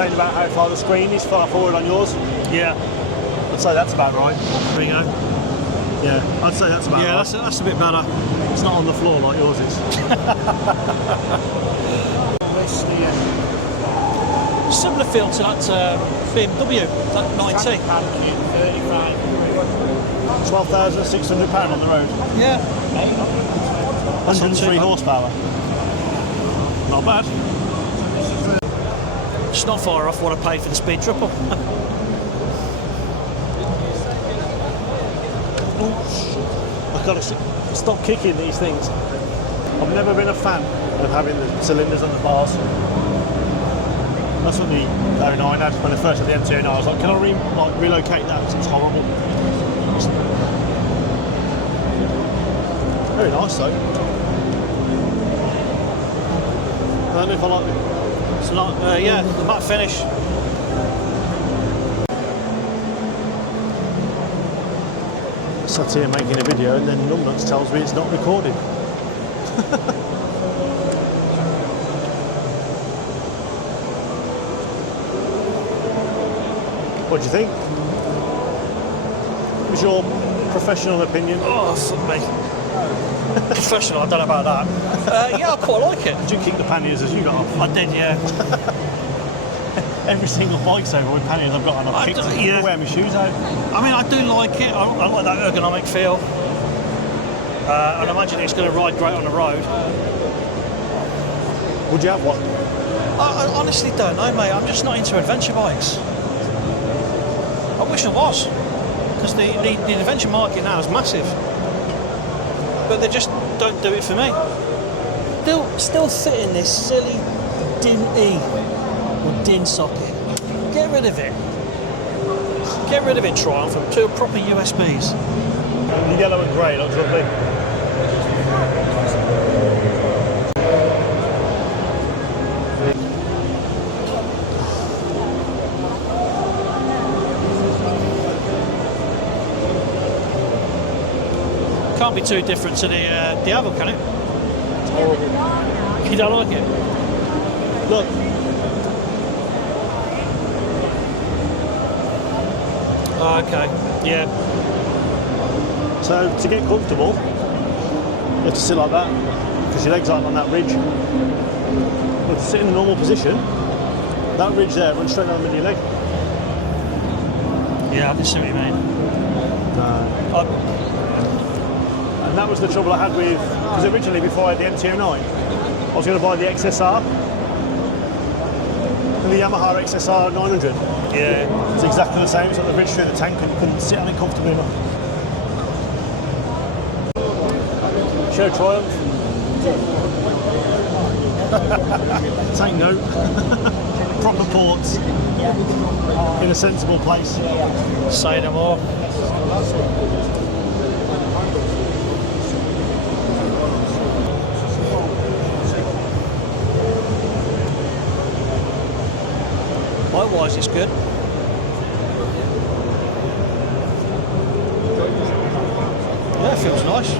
saying about how far the screen is far forward on yours. Yeah. I'd say that's about right. There you go. Yeah, I'd say that's about right. Yeah, that's a bit better. It's not on the floor like yours is. Similar feel to that BMW, that 90. £12,600 on the road. Yeah. 103 horsepower. Not bad. It's not far off what I paid for the speed triple. I've got to stop kicking these things. I've never been a fan of having the cylinders on the bars. That's what the 09 had when I first had the MT09. I was like, can I relocate that? Because it's horrible. Very nice though. I don't know if I like it. It's not, yeah, the matte finish. Sat here making a video and then Numbnuts tells me it's not recording. What do you think? What's your professional opinion? Oh, fuck me. Professional, I don't know about that. Yeah, I quite like it. Did you keep the panniers as you got off? I did, yeah. Every single bike's over with panniers I've got on. I've kicked it. Yeah. I wear my shoes out. I mean, I do like it. I like that ergonomic feel. And I imagine it's going to ride great on the road. Would you have one? I honestly don't know, mate. I'm just not into adventure bikes. I wish I was, because the adventure market now is massive. But they just don't do it for me. Still fitting this silly DIN E or DIN socket. Get rid of it. Get rid of it, Triumph, and do proper USBs. The yellow and grey looks lovely. Can't be too different to the Diablo, can it? It's horrible. You don't like it? Look. Oh, okay, yeah. So to get comfortable, you have to sit like that because your legs aren't on that ridge. But to sit in a normal position, that ridge there runs straight down the middle of your leg. Yeah, I can see what you mean. And that was the trouble I had with, because originally before I had the MT09, I was going to buy the XSR and the Yamaha XSR 900. Yeah. It's exactly the same. It's got the ridge through the tank and you couldn't sit on it comfortably enough. Show Triumph. Tank note. Proper ports. In a sensible place. Say no more. Likewise, it's good. Yeah, it feels nice.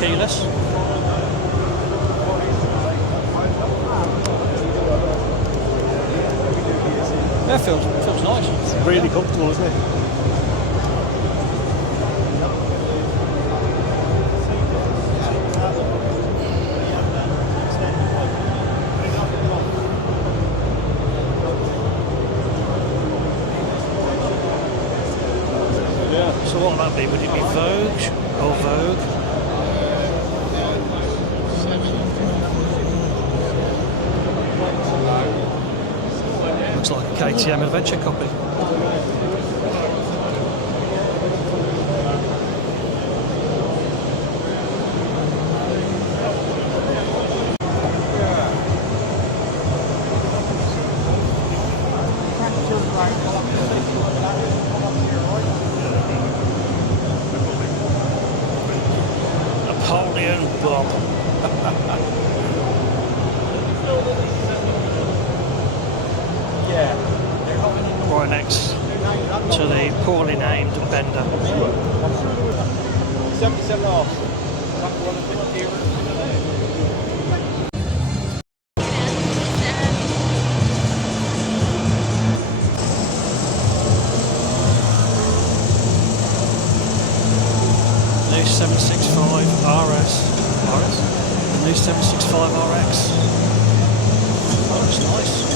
Keyless. Yeah, it feels nice. It's really comfortable, isn't it? So what would that be? Would it be Vogue or Vogue? Looks like a KTM Adventure copy. Napoleon Bob. Right next to the poorly named Bender. 77 off. 765 RS. The new 765 RX. Oh, looks nice.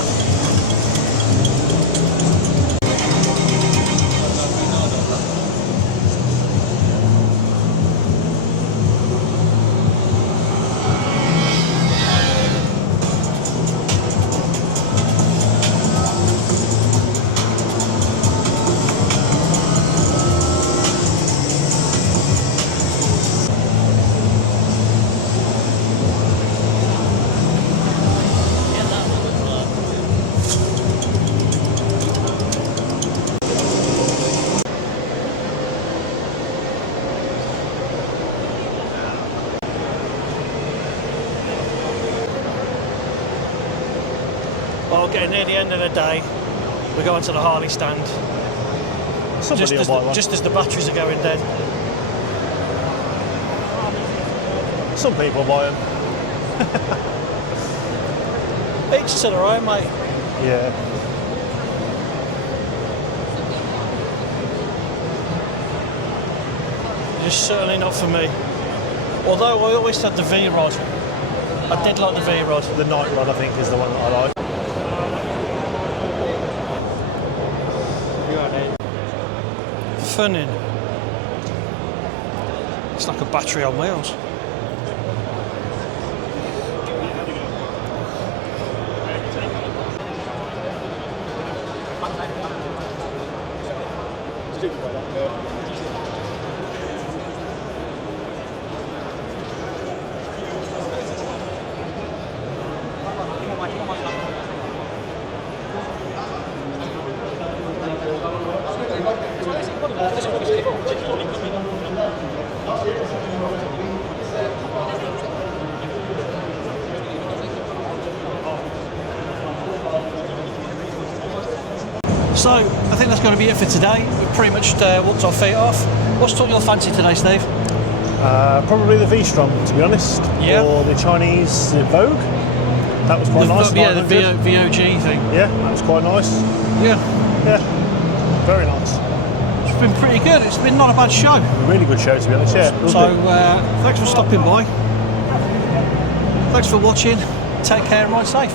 Well, getting near the end of the day, we're going to the Harley stand. Just as the batteries are going dead. Some people buy them. Each to their own, mate. Yeah. Just certainly not for me. Although I always had the V-Rod. I did like the V-Rod. The night rod, I think, is the one that I like. Funny. It's like a battery on wheels. So, I think that's going to be it for today. We've pretty much walked our feet off. What's took your fancy today, Steve? Probably the V-Strom, to be honest. Yeah. Or the Chinese Vogue. That was quite nice. Yeah, the VOG thing. Yeah, that was quite nice. Yeah. Yeah, very nice. It's been pretty good. It's been not a bad show. A really good show, to be honest, yeah. So, thanks for stopping by. Thanks for watching. Take care and ride safe.